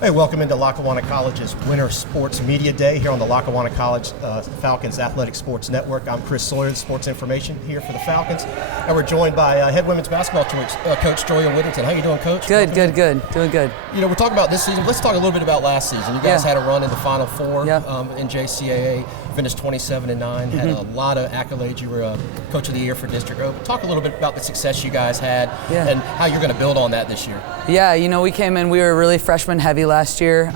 Hey, welcome into Lackawanna College's Winter Sports Media Day here on the Lackawanna College Falcons Athletic Sports Network. I'm Chris Sawyer, the sports information here for the Falcons, and we're joined by head women's basketball coach Joya Whittington. How you doing, Coach? Good, doing good. You know, we're talking about this season. Let's talk a little bit about last season. You guys had a run in the Final Four in JCAA, finished 27-9, had a lot of accolades. You were Coach of the Year for District O. Talk a little bit about the success you guys had and how you're going to build on that this year. Yeah, you know, we came in, we were really freshman heavy last year.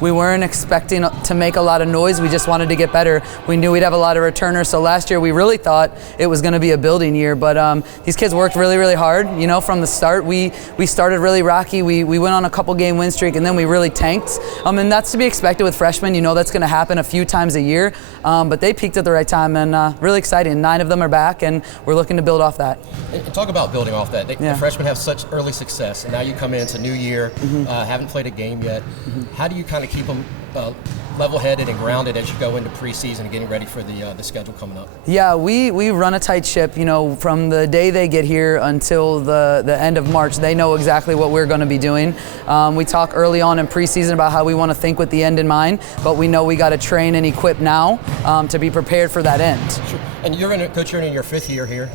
We weren't expecting to make a lot of noise. We just wanted to get better. We knew we'd have a lot of returners. So last year we really thought it was going to be a building year. But these kids worked really, really hard. You know, from the start, we started really rocky. We went on a couple game win streak, and then we really tanked. And that's to be expected with freshmen. You know, that's going to happen a few times a year. But they peaked at the right time, and really exciting. 9 of them are back, and we're looking to build off that. And talk about building off that. The freshmen have such early success, and now you come in, it's a new year, haven't played a game yet. How do you kind of keep them level-headed and grounded as you go into preseason and getting ready for the schedule coming up? Yeah, we run a tight ship. You know, from the day they get here until the end of March, they know exactly what we're going to be doing. We talk early on in preseason about how we want to think with the end in mind, but we know we got to train and equip now to be prepared for that end. Sure. And you're in your 5th year here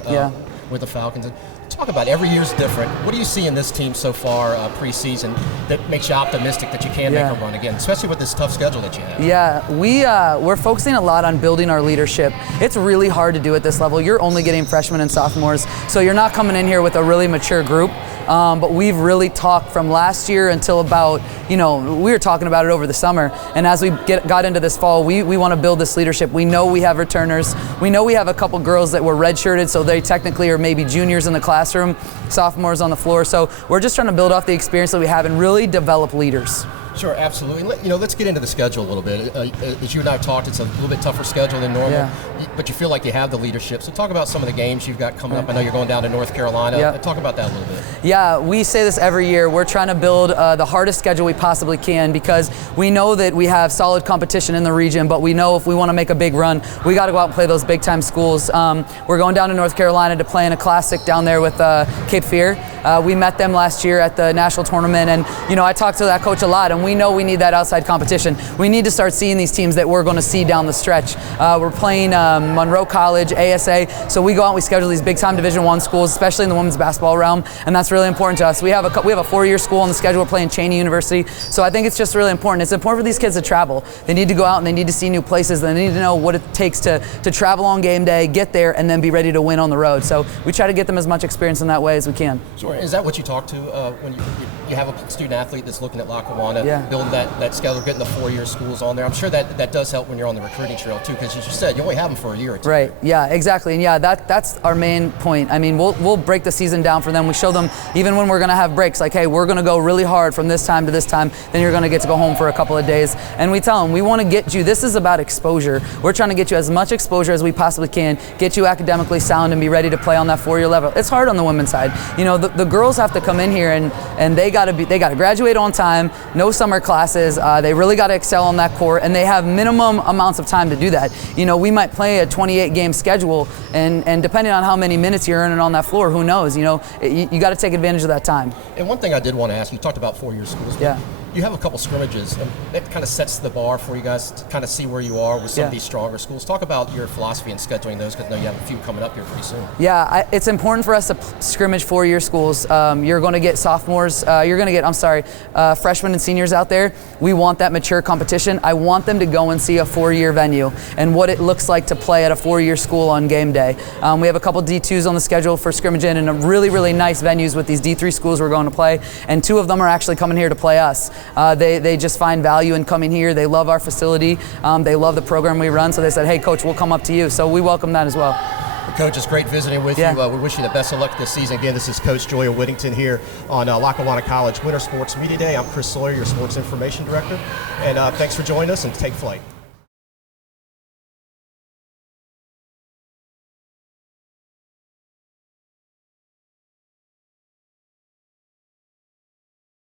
with the Falcons. Talk about every year's different. What do you see in this team so far preseason that makes you optimistic that you can make a run again, especially with this tough schedule that you have? Yeah, we're focusing a lot on building our leadership. It's really hard to do at this level. You're only getting freshmen and sophomores, so you're not coming in here with a really mature group. But we've really talked from last year until about, we were talking about it over the summer. And as we got into this fall, we want to build this leadership. We know we have returners. We know we have a couple girls that were redshirted, so they technically are maybe juniors in the classroom, sophomores on the floor. So we're just trying to build off the experience that we have and really develop leaders. Sure, absolutely. Let's get into the schedule a little bit. As you and I have talked, it's a little bit tougher schedule than normal, but you feel like you have the leadership. So talk about some of the games you've got coming up. I know you're going down to North Carolina. Talk about that a little bit. Yeah, we say this every year. We're trying to build the hardest schedule we possibly can because we know that we have solid competition in the region, but we know if we want to make a big run, we got to go out and play those big-time schools. We're going down to North Carolina to play in a classic down there with Cape Fear. We met them last year at the national tournament, and I talked to that coach a lot, and we know we need that outside competition. We need to start seeing these teams that we're going to see down the stretch. We're playing Monroe College, ASA, so we go out and we schedule these big-time Division I schools, especially in the women's basketball realm, and that's really important to us. We have a 4-year school on the schedule. We're playing Cheney University, so I think it's just really important. It's important for these kids to travel. They need to go out and they need to see new places. They need to know what it takes to travel on game day, get there, and then be ready to win on the road. So we try to get them as much experience in that way as we can. Sure. Is that what you talk to when you have a student athlete that's looking at Lackawanna, building that schedule, getting the 4-year schools on there? I'm sure that does help when you're on the recruiting trail too, because as you said, you only have them for a year or two. Right. Yeah. Exactly. And that's our main point. I mean, we'll break the season down for them. We show them even when we're going to have breaks, like, hey, we're going to go really hard from this time to this time. Then you're going to get to go home for a couple of days. And we tell them we want to get you. This is about exposure. We're trying to get you as much exposure as we possibly can, get you academically sound, and be ready to play on that 4-year level. It's hard on the women's side. The girls have to come in here and they got to graduate on time. No summer classes. They really got to excel on that court, and they have minimum amounts of time to do that. We might play a 28-game schedule, and depending on how many minutes you're earning on that floor, who knows? You got to take advantage of that time. And one thing I did want to ask, you talked about 4-year schools. You have a couple scrimmages, and that kind of sets the bar for you guys to kind of see where you are with some of these stronger schools. Talk about your philosophy in scheduling those, because I know you have a few coming up here pretty soon. Yeah, it's important for us to scrimmage 4-year schools. You're going to get sophomores, freshmen and seniors out there. We want that mature competition. I want them to go and see a 4-year venue and what it looks like to play at a 4-year school on game day. We have a couple D2s on the schedule for scrimmaging and really, really nice venues with these D3 schools we're going to play, and 2 of them are actually coming here to play us. They just find value in coming here. They love our facility. They love the program we run. So they said, hey, Coach, we'll come up to you. So we welcome that as well. Coach, it's great visiting with you. We wish you the best of luck this season. Again, this is Coach Joya Whittington here on Lackawanna College Winter Sports Media Day. I'm Chris Sawyer, your Sports Information Director. And thanks for joining us, and take flight.